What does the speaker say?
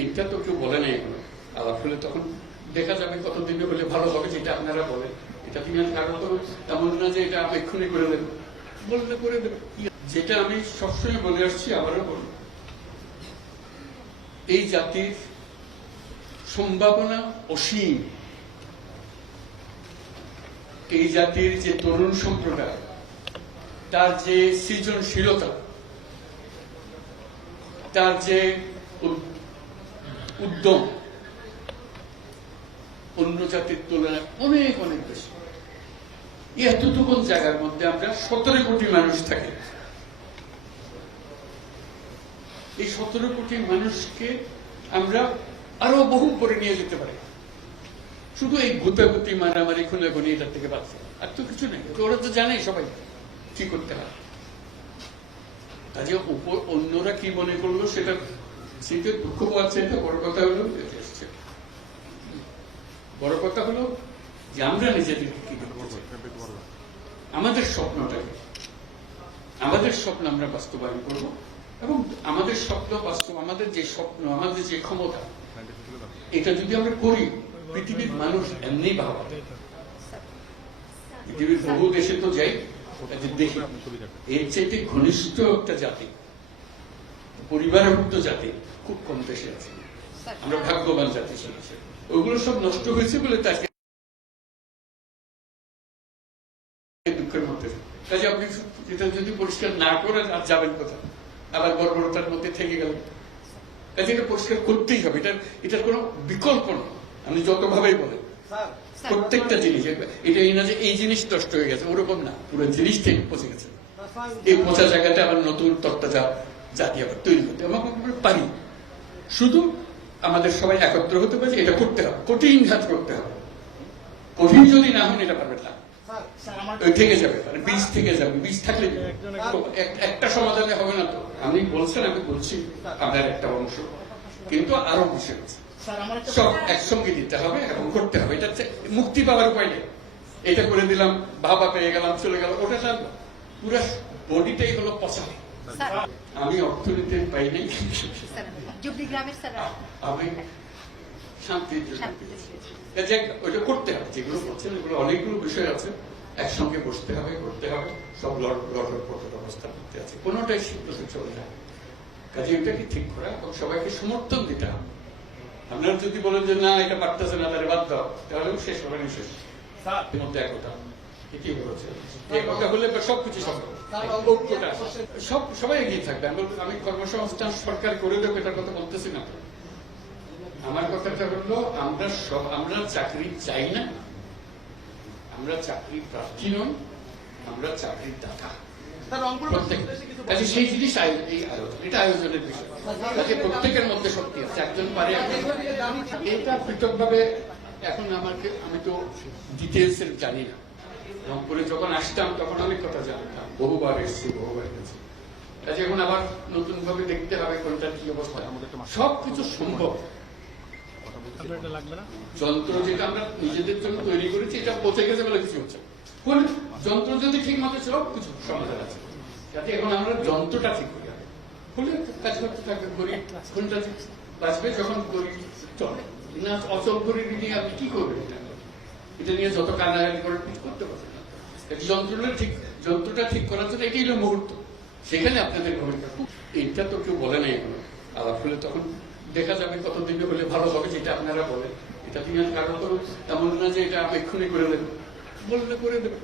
এটা তো কেউ বলে নাই এগুলো আলাপ হলে তখন দেখা যাবে কতদিনে হলে ভালো হবে, যেটা আপনারা বলেন। এটা তিনি কারণ তো তেমন না যে এটা এক্ষুনি করে দেবে, বললে করে দেবে। যেটা আমি সবসময় বলে আসছি, আবারও বলি, এই জাতির সম্ভাবনা অসীম। এই জাতির যে তরুণ সম্প্রদায়, তার যে সৃজনশীলতা, তার যে উদ্যম অন্য জাতির তুলনায় অনেক অনেক বেশি। এতটুকু জায়গার মধ্যে আমরা 17 কোটি মানুষ থাকি। এই 17 কোটি মানুষকে আমরা আরো বহু উপরে নিয়ে যেতে পারি, শুধু এই গুতাগুতি মারামারি খুনাখুনি এটার থেকে বাঁচছে, আর তো কিছু নেই। ওরা তো জানে সবাই কি করতে হয়। কাজে উপর অন্যরা কি মনে করলো সেটা শীতের দুঃখ পাচ্ছে। এটা বড় কথা হলো, বড় কথা হলো যে আমরা নিজেদেরকে কি করবো, আমাদের স্বপ্নটাকে, আমাদের স্বপ্ন আমরা বাস্তবায়ন করব। এবং আমাদের স্বপ্ন বাস্তব, আমাদের যে স্বপ্ন, আমাদের যে ক্ষমতা, এটা যদি আমরা করি, পৃথিবীর মানুষ এমনি ভাবা। পৃথিবীর বহু দেশে তো যাই, দেখি এর চাইতে ঘনিষ্ঠ একটা জাতি, পরিবারভুক্ত জাতি খুব কম দেশে আছে। আমরা ভাগ্যবান জাতি ছিল। ওইগুলো সব নষ্ট হয়েছে বলে তাকে দুঃখের মধ্যে। কাজে আপনি এটা যদি পরিষ্কার না করেন আর যাবেন কোথায়, আবার বর্বরতার মধ্যে থেকে গেলেন। কাজে এটা পরিষ্কার করতেই হবে, এটার কোনো বিকল্প নেই। আমি যতভাবেই বলেন প্রত্যেকটা জিনিস, এটা এই না যে এই জিনিস নষ্ট হয়ে গেছে, ওরকম না, পুরো জিনিসটাই পচে গেছে। এই পচা জায়গাতে আবার নতুন তত্ত্বা জাতি আবার তৈরি করতে আমরা পারি। শুধু আমাদের সবাই একত্র হতে পারে, এটা করতে হবে, কঠিন ঘাত করতে হবে। কঠিন যদি না হন এটা পারবেন না, থেকে যাবে, বীজ থেকে যাবে। বীজ থাকলে একটা সমাধানে হবে না। তো আমি বলছেন, আমি বলছি আপনার একটা অংশ, কিন্তু আরো বিষয় আছে, সব একসঙ্গে দিতে হবে এবং করতে হবে। এটা মুক্তি পাওয়ার উপায় নেই। এটা করে দিলাম, ভাবা পেয়ে গেলাম, চলে গেল, ওটা থাকবে। পুরো বডিটাই হলো পচা। আমি অর্থনীতি পাই নাই, আমি শান্তির জন্য ওইটা করতে হবে। যেগুলো করছেন এগুলো অনেকগুলো বিষয় আছে, একসঙ্গে বসতে হবে, করতে হবে। সব লড়ার পথের অবস্থা করতে আছে, কোনোটাই সিদ্ধতে চলে যায়। কাজে এটাকে ঠিক করা এবং সবাইকে সমর্থন দিতে হবে। আপনারা যদি বলেন যে না এটা পারতেছে না, তাহলে বাদ দাও, তাহলে শেষ হবে না। শেষ মধ্যে একতা, এটাই বলেছে। একতা হলে সবকিছু সম্ভব, সবাই এগিয়ে থাকবে। আমি কর্মসংস্থান সরকার করে দেবো এটার কথা বলতেছি না। আমার কথাটা হলো আমরা চাকরি চাই না, আমরা চাকরি প্রার্থী নই, আমরা চাকরির দাতা। সেই জিনিস এটা আয়োজনের বিষয়। প্রত্যেকের মধ্যে শক্তি আছে, একজন পারে। এটা পৃথক ভাবে এখন আমি তো ডিটেলস জানি না। রংপুরে যখন আসতাম তখন অনেক কথা জানতাম, বহুবার এসেছি, বহুবার গেছি। কাজে এখন আবার নতুন ভাবে দেখতে হবে কোনটা কি অবস্থা। সবকিছু সম্ভব। যন্ত্র যেটা আমরা নিজেদের জন্য তৈরি করেছি, এটা পচে গেছে বলে কিছু হচ্ছে। যন্ত্র যদি ঠিক মতো সব কিছু সমাধান আছে। যাতে এখন আমরা যন্ত্রটা ঠিক করি, হলে কাজ করতে থাকবে। গরিব কোনটা বাঁচবে যখন গরিব চলে না, অচল গরিব নিয়ে আপনি কি করবেন? এটা নিয়ে যত কান্নাকাটি করে কিছু করতে পারবেন না। যন্ত্রটা ঠিক করার জন্য এটাই হলো মুহূর্ত, সেখানে আপনাদের ভূমিকা। এটা তো কেউ বলে নাই এগুলো আলাপ হলে তখন দেখা যাবে কতদিনে হলে ভালো হবে, যেটা আপনারা বলেন। এটা তিনি কারণ তো তেমন না যে এটা এক্ষুনি করে দেবে, বললে করে দেবে।